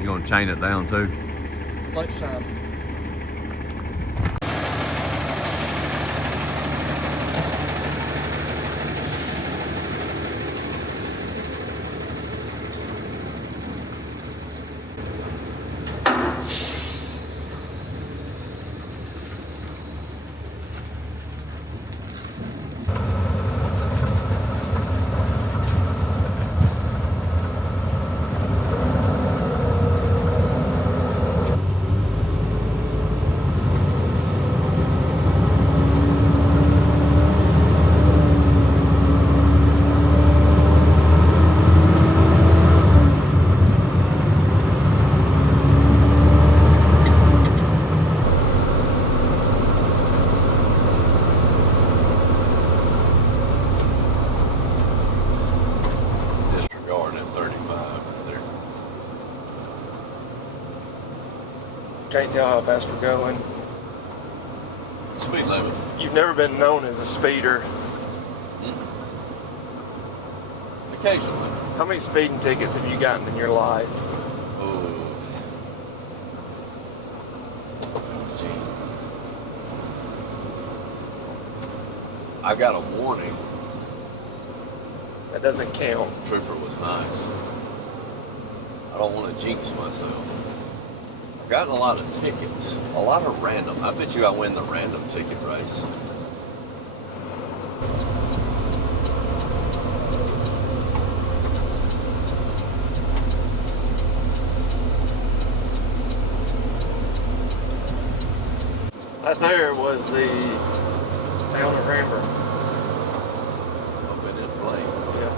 You gonna chain it down too? Lunchtime. Can't tell how fast we're going. Speed limit. You've never been known as a speeder. Occasionally. How many speeding tickets have you gotten in your life? Oh. Gee. I got a warning. That doesn't count. Trooper was nice. I don't want to jinx myself. I've gotten a lot of tickets. A lot of random. I bet you I win the random ticket race. Right there was the town of Ramber. Up in this plane. Yeah.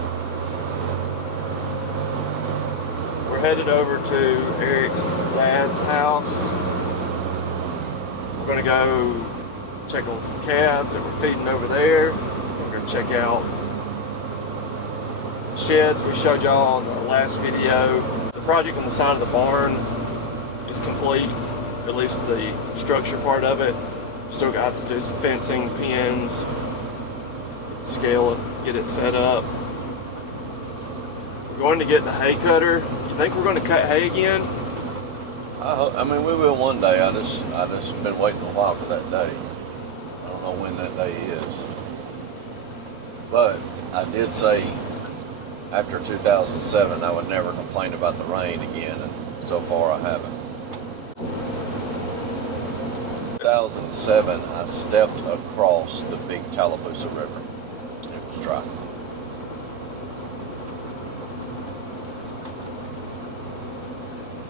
We're headed over to Eric's dad's house. We're gonna go check on some calves that we're feeding over there. We're gonna check out sheds we showed y'all in the last video. The project on the side of the barn is complete, at least the structure part of it. Still got to do some fencing, pins, scale it, get it set up. We're going to get the hay cutter. You think we're going to cut hay again? I mean, we will one day. I just been waiting a while for that day. I don't know when that day is. But I did say after 2007 I would never complain about the rain again, and so far I haven't. 2007 I stepped across the big Tallapoosa River. It was dry.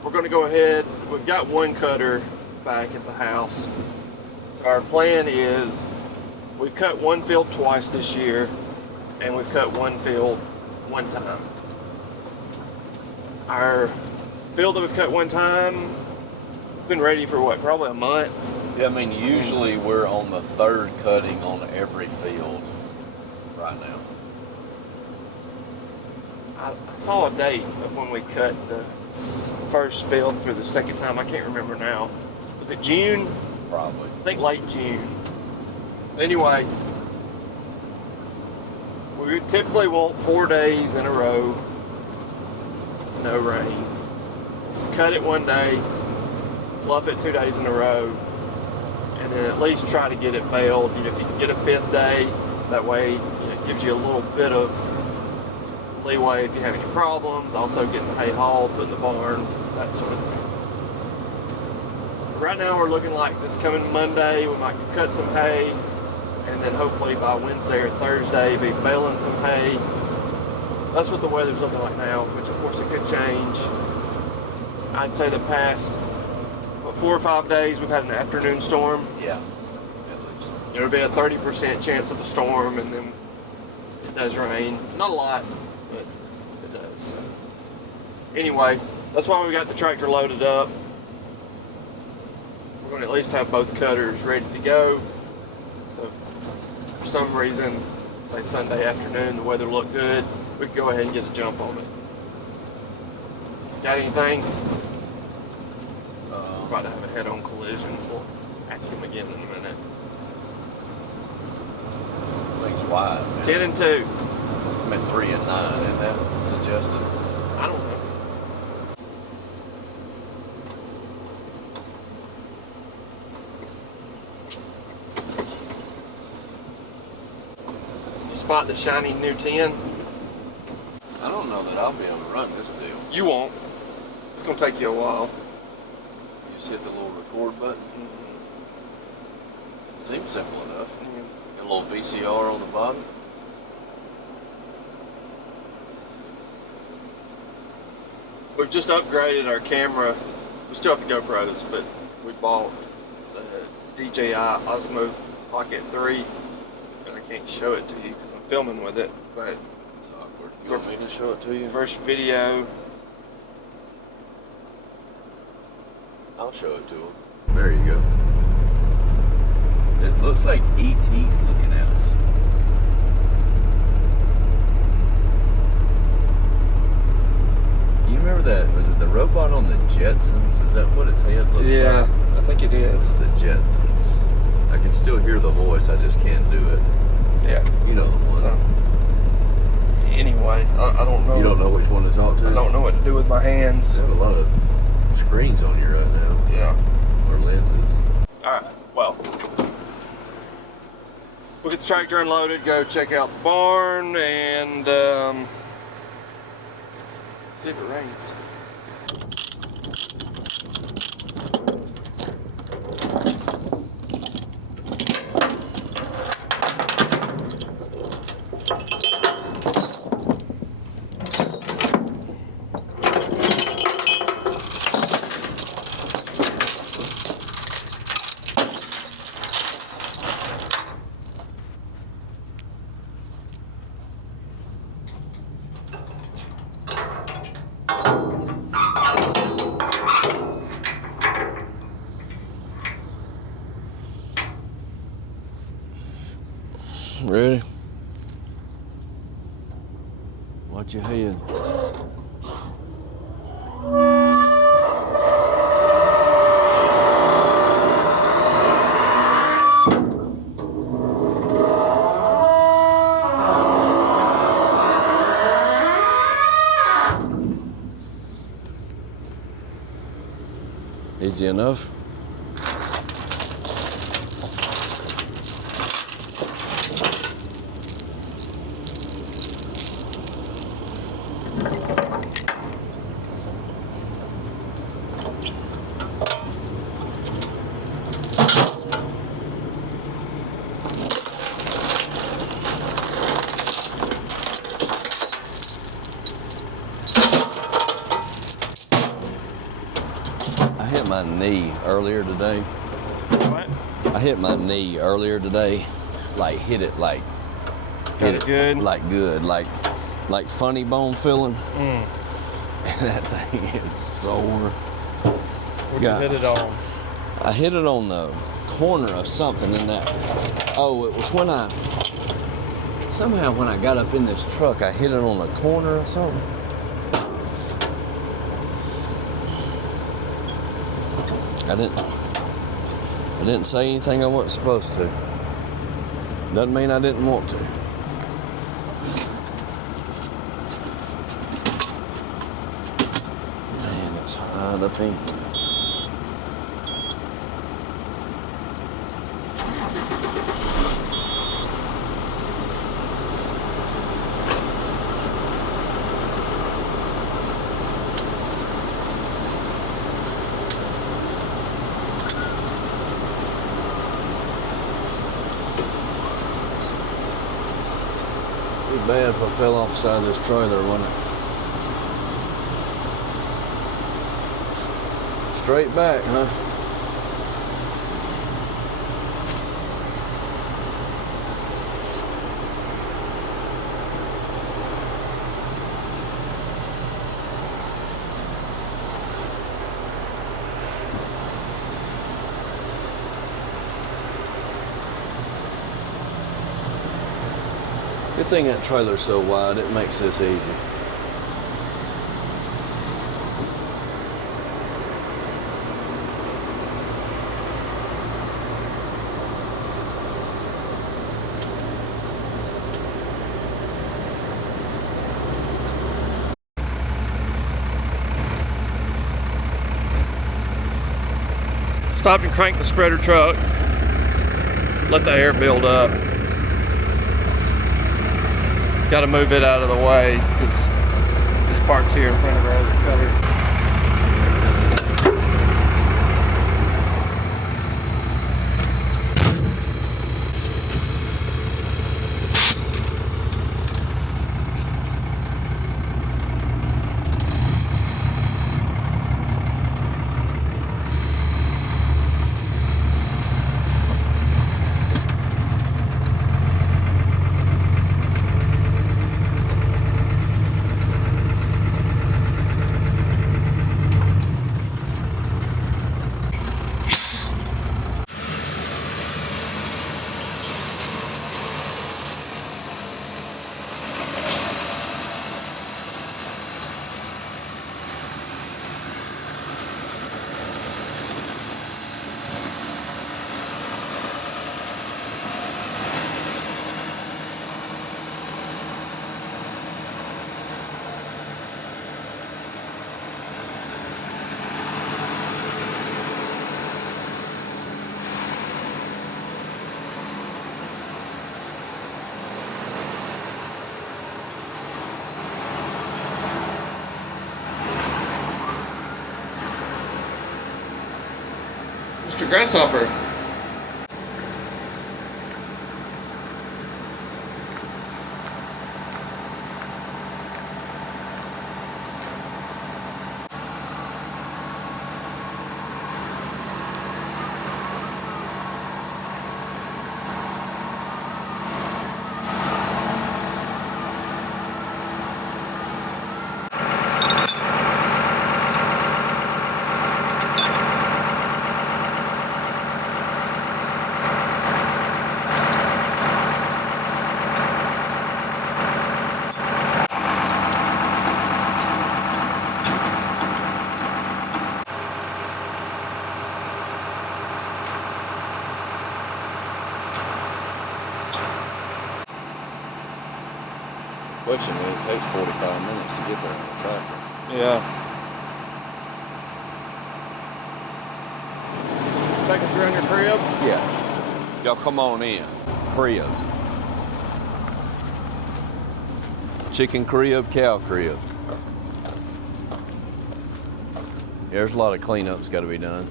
We're going to go ahead. We've got one cutter back at the house. So our plan is we've cut one field twice this year, and we've cut one field one time. Our field that we've cut one time has been ready for what, probably a month? Yeah, I mean, usually we're on the third cutting on every field right now. I saw a date of when we cut the first field for the second time. I can't remember now. Was it June? Probably. I think late June. Anyway, we typically want 4 days in a row, no rain. So cut it one day, fluff it 2 days in a row, and then at least try to get it baled. You know, if you can get a 5th day, that way it gives you a little bit of leeway if you have any problems. Also getting the hay hauled, put in the barn, that sort of thing. Right now we're looking like this coming Monday we might cut some hay, and then hopefully by Wednesday or Thursday be baling some hay. That's what the weather's looking like now, which of course it could change. I'd say the past 4 or 5 days we've had an afternoon storm. Yeah, at least. There'll be a 30% chance of a storm, and then it does rain. Not a lot, but it does. Anyway, that's why we got the tractor loaded up. We're going to at least have both cutters ready to go. So for some reason, say Sunday afternoon, the weather looked good, we could go ahead and get a jump on it. Got anything? We're about to have a head-on collision. We'll ask him again in a minute. This thing's wide, man. 10 and 2. I meant 3 and 9, isn't that suggested? I don't know. spot the shiny new 10. I don't know that I'll be able to run this deal. You won't. It's gonna take you a while. You just hit the little record button. Seems simple enough. A little VCR on the bottom. We've just upgraded our camera. We still have the GoPros, but we bought the DJI Osmo Pocket 3. And I can't show it to you because I'm filming with it. But It's awkward. You want me to show it to you? first video. I'll show it to him. There you go. It looks like E.T.'s looking at us. You remember that? Was it the robot on the Jetsons? Is that what its head looks like? I think it is. The Jetsons. I can still hear the voice, I just can't do it. Yeah. You know the one. So, anyway, I don't know. You don't know which one to talk to? I don't know what to do with my hands. You have a lot of screens on you right now. Yeah. Or lenses. Alright, well. We'll get the tractor unloaded, go check out the barn, and see if it rains. Ready? Watch your head. Easy enough. I hit my knee earlier today. What? I hit my knee earlier today. Like hit it like Got it good? Like good. Like funny bone feeling. Mm. And that thing is sore. Where'd you hit it on? I hit it on the corner of something in that. Oh, it was when I got up in this truck, I hit it on the corner or something. I didn't say anything I wasn't supposed to. Doesn't mean I didn't want to. Man, it's hot up in here. It'd be bad if I fell off the side of this trailer, wouldn't it? Straight back, huh? Good thing that trailer's so wide, it makes this easy. Stopped and cranked the spreader truck. Let the air build up. Got to move it out of the way because it's parked here in front of our other cutter. Mr. Grasshopper. Question is, it takes 45 minutes to get there on the tractor. Yeah. Take us around your crib? Yeah. Y'all come on in. Cribs. Chicken crib, cow crib. There's a lot of cleanups got to be done.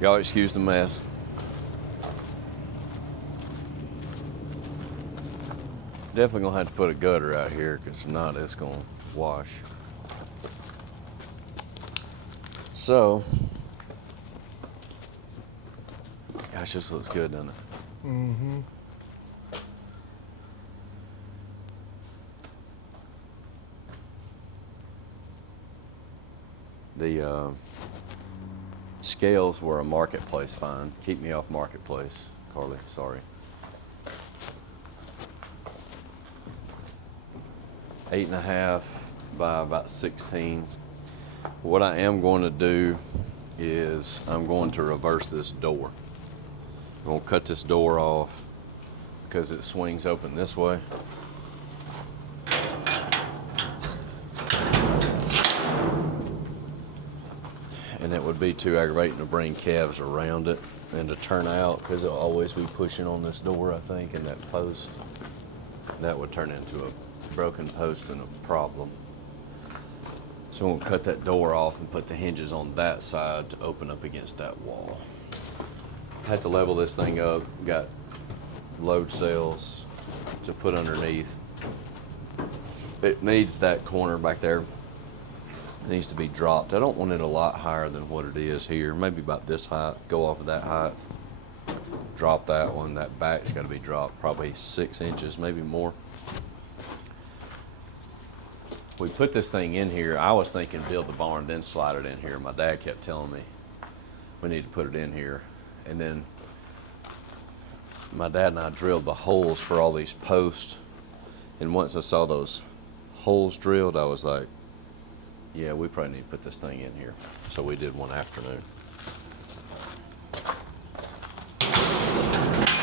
Y'all excuse the mess. Definitely gonna have to put a gutter out here because if not, it's gonna wash. So, gosh, this looks good, doesn't it? Mm-hmm. The scales were a marketplace find. Keep me off marketplace, Carly. Sorry. 8.5 by about 16. What I am going to do is I'm going to reverse this door. I'm going to cut this door off because it swings open this way. And it would be too aggravating to bring calves around it and to turn out because it'll always be pushing on this door, I think, and that post. That would turn into a broken post and a problem. So I'm gonna cut that door off and put the hinges on that side to open up against that wall. Had to level this thing up, got load cells to put underneath. It needs that corner back there. It needs to be dropped. I don't want it a lot higher than what it is here. Maybe about this height, go off of that height. Drop that one. That back's gotta be dropped probably 6 inches, maybe more. We put this thing in here. I was thinking build the barn, then slide it in here. My dad kept telling me we need to put it in here. And then my dad and I drilled the holes for all these posts. And once I saw those holes drilled, I was like, yeah, we probably need to put this thing in here. So we did one afternoon.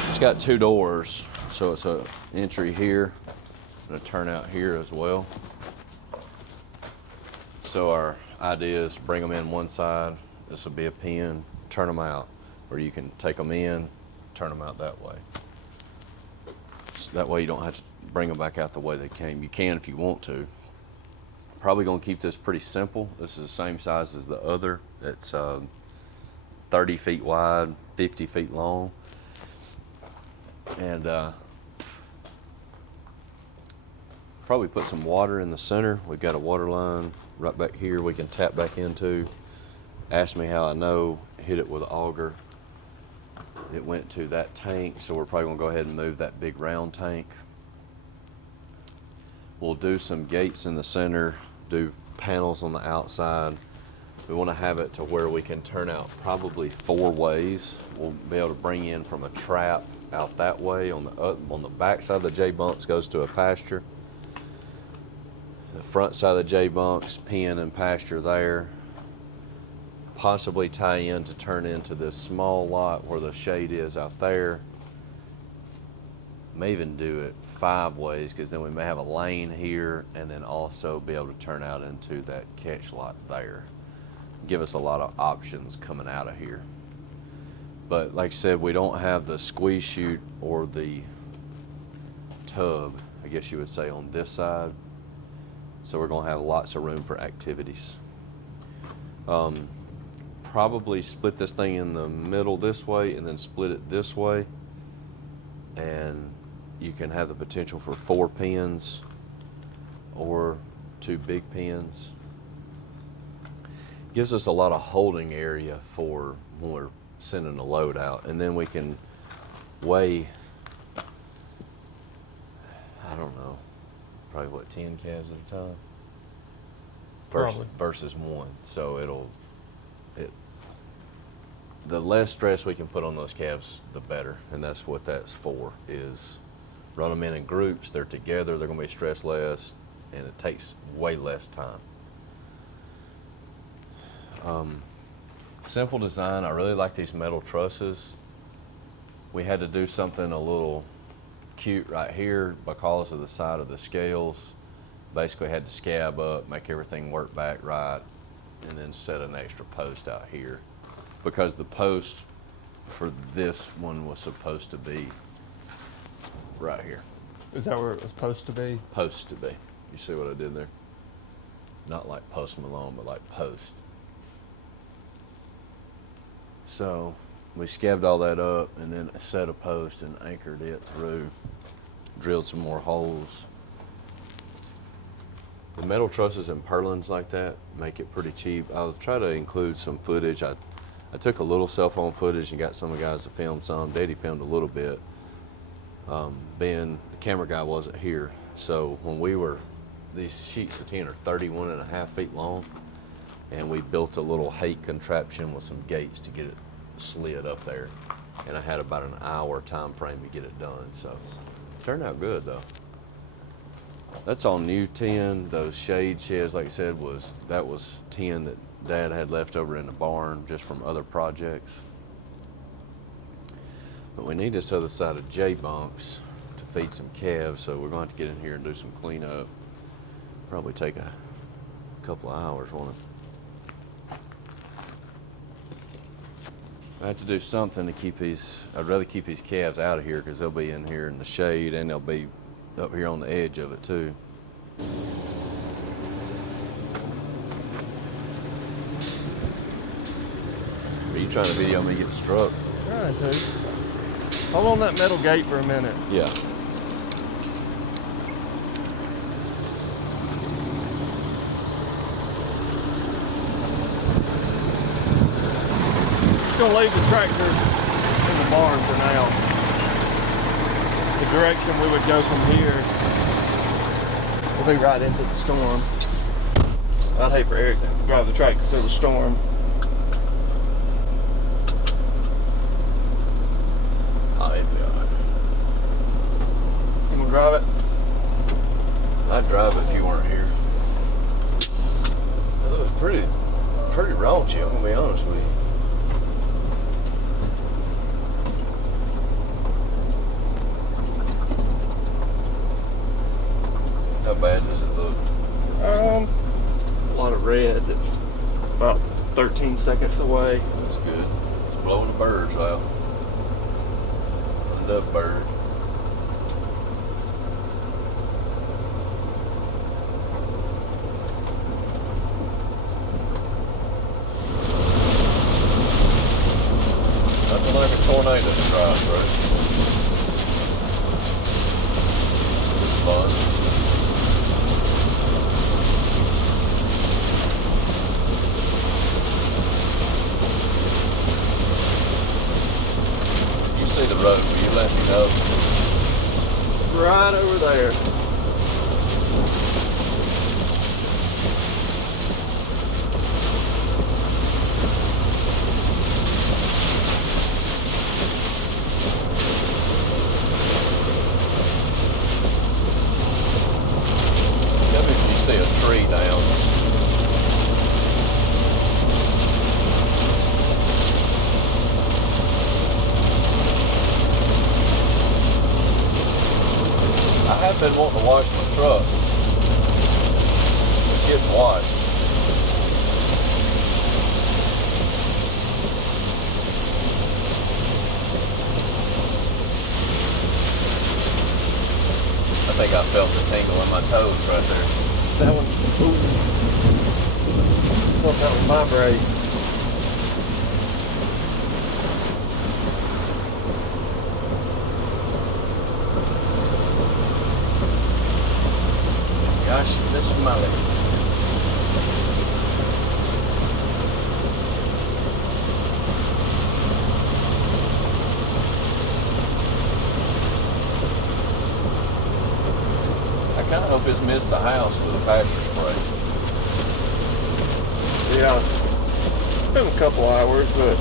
It's got 2 doors, so it's an entry here and a turnout here as well. So our idea is bring them in one side. This will be a pin, turn them out. Or you can take them in, turn them out that way. That way you don't have to bring them back out the way they came. You can if you want to. Probably going to keep this pretty simple. This is the same size as the other. It's 30 feet wide, 50 feet long. And probably put some water in the center. We've got a water line right back here we can tap back into. Ask me how I know. Hit it with an auger. It went to that tank, so we're probably going to go ahead and move that big round tank. We'll do some gates in the center, do panels on the outside. We want to have it to where we can turn out probably 4 ways. We'll be able to bring in from a trap out that way. On the back side of the J-bunks goes to a pasture. The front side of the J-bunks, pen and pasture there. Possibly tie in to turn into this small lot where the shade is out there. May even do it 5 ways, because then we may have a lane here and then also be able to turn out into that catch lot there. Give us a lot of options coming out of here. But like I said, we don't have the squeeze chute or the tub, I guess you would say, on this side. So we're going to have lots of room for activities. Probably split this thing in the middle this way and then split it this way. And you can have the potential for 4 pens or 2 big pens. Gives us a lot of holding area for when we're sending a load out. And then we can weigh, I don't know, probably what, 10 calves at a time? Versus 1. So the less stress we can put on those calves, the better. And that's what that's for, is run them in groups. They're together, they're going to be stressed less, and it takes way less time. Simple design. I really like these metal trusses. We had to do something a little cute right here because of the side of the scales. Basically had to scab up, make everything work back right, and then set an extra post out here, because the post for this one was supposed to be right here. Is that where it was supposed to be? Supposed to be. You see what I did there? Not like Post Malone, but like post. So we scabbed all that up and then set a post and anchored it through, drilled some more holes. The metal trusses and purlins like that make it pretty cheap. I'll try to include some footage. I took a little cell phone footage and got some of the guys to film some. Daddy filmed a little bit. Ben, the camera guy, wasn't here. So when these sheets of tin are 31.5 feet long, and we built a little height contraption with some gates to get it slid up there. And I had about an hour time frame to get it done. So it turned out good though. That's all new tin. Those shade sheds, like I said, that was tin that Dad had left over in the barn just from other projects. But we need this other side of J-bunks to feed some calves, so we're going to have to get in here and do some cleanup. Probably take a couple of hours, won't it? I have to do something to keep I'd rather keep these calves out of here, because they'll be in here in the shade and they'll be up here on the edge of it too. Are you trying to video me get struck? Trying to. Hold on that metal gate for a minute. Yeah. Just gonna leave the tractor in the barn for now. The direction we would go from here will be right into the storm. I'd hate for Eric to drive the tractor through the storm. Oh, it'd be all right. You gonna drive it? I'd drive it if you weren't here. It was pretty raunchy, I'm gonna be honest with you. How bad does it look? A lot of red. It's about 13 seconds away. That's good. It's blowing the birds out. A dove bird. think of the drive, bro? Just fun. You see the road, will you let me know? Right over there. Tell me if you see a tree down. I have been wanting to wash my truck. It's getting washed. I think I felt the tingle in my toes right there. That one, ooh. Felt that one vibrate. Gosh, this smell it. I kind of hope it's missed the house with a pasture spray. Yeah. It's been a couple hours, but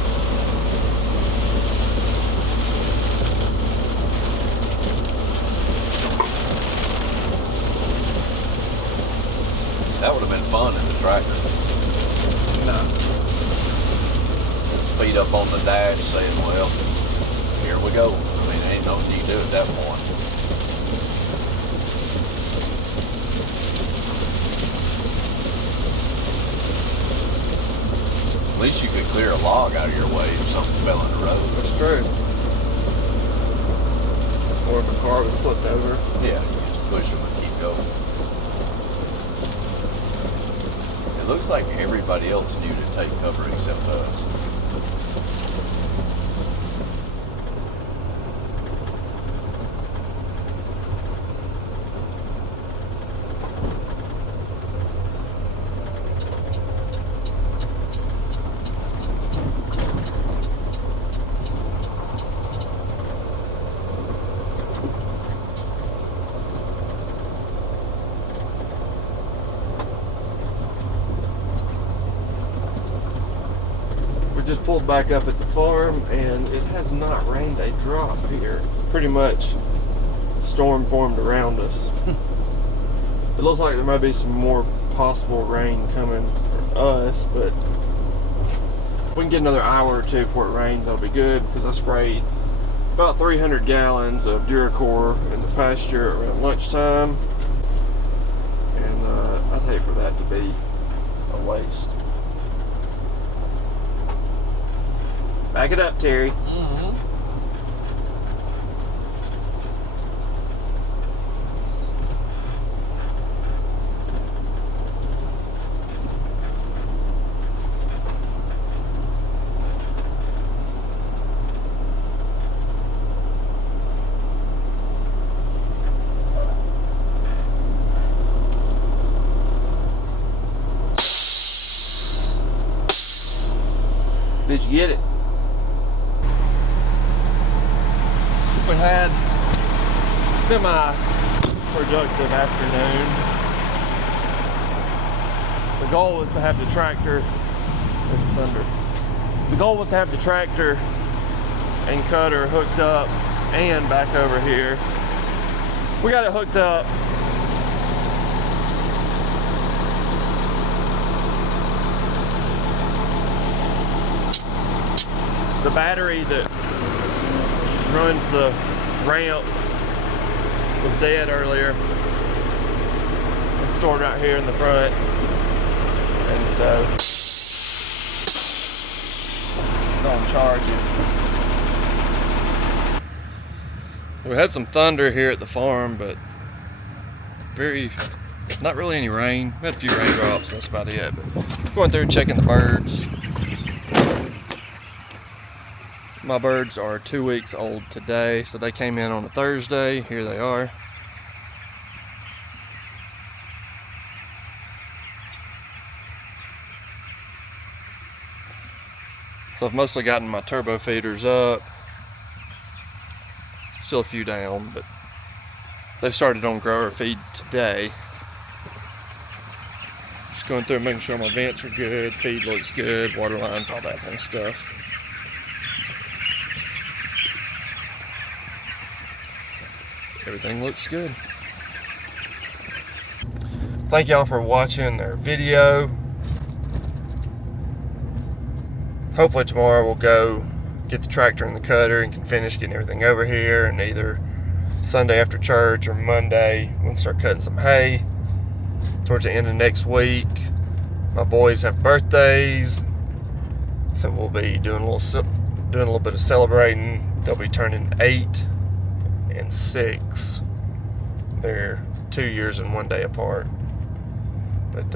That would have been fun in the tractor. no. His feet up on the dash saying, well, here we go. I mean, ain't nothing you can do at that point. At least you could clear a log out of your way if something fell in the road. That's true. Or if a car was flipped over. Yeah, you just push them and keep going. It looks like everybody else knew to take cover except us. We just pulled back up at the farm and it has not rained a drop here. Pretty much storm formed around us. It looks like there might be some more possible rain coming for us, but if we can get another hour or two before it rains, that'll be good, because I sprayed about 300 gallons of Duracore in the pasture around lunchtime, and I'd hate for that to be a waste. Back it up, Terry. Mm-hmm. Did you get it? We had semi-productive afternoon. The goal was to have the tractor, there's thunder. The goal was to have the tractor and cutter hooked up and back over here. We got it hooked up. The battery that runs the ramp was dead earlier. It's stored right here in the front, and so I'm gonna charge it. We had some thunder here at the farm, but not really any rain. We had a few raindrops, that's about it. But going through checking the birds. My birds are 2 weeks old today, so they came in on a Thursday. Here they are. So I've mostly gotten my turbo feeders up. Still a few down, but they started on grower feed today. Just going through and making sure my vents are good, feed looks good, water lines, all that kind of stuff. Everything looks good. Thank y'all for watching our video. Hopefully tomorrow we'll go get the tractor and the cutter and can finish getting everything over here, and either Sunday after church or Monday we'll start cutting some hay. Towards the end of next week, my boys have birthdays, so we'll be doing a little bit of celebrating. They'll be turning 8 and 6. They're 2 years and 1 day apart. But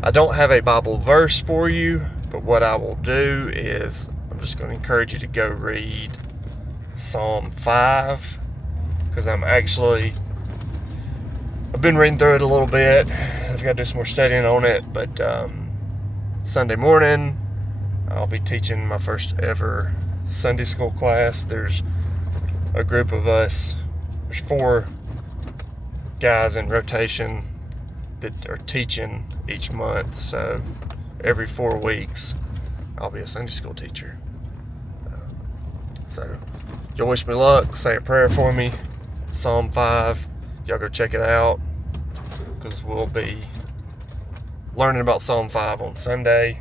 I don't have a Bible verse for you, but what I will do is I'm just going to encourage you to go read Psalm 5, because I've been reading through it a little bit. I've got to do some more studying on it, but Sunday morning I'll be teaching my first ever Sunday school class. There's a group of us, there's 4 guys in rotation that are teaching each month, so every 4 weeks I'll be a Sunday school teacher. So y'all wish me luck, say a prayer for me. Psalm 5, y'all go check it out, because we'll be learning about Psalm 5 on Sunday.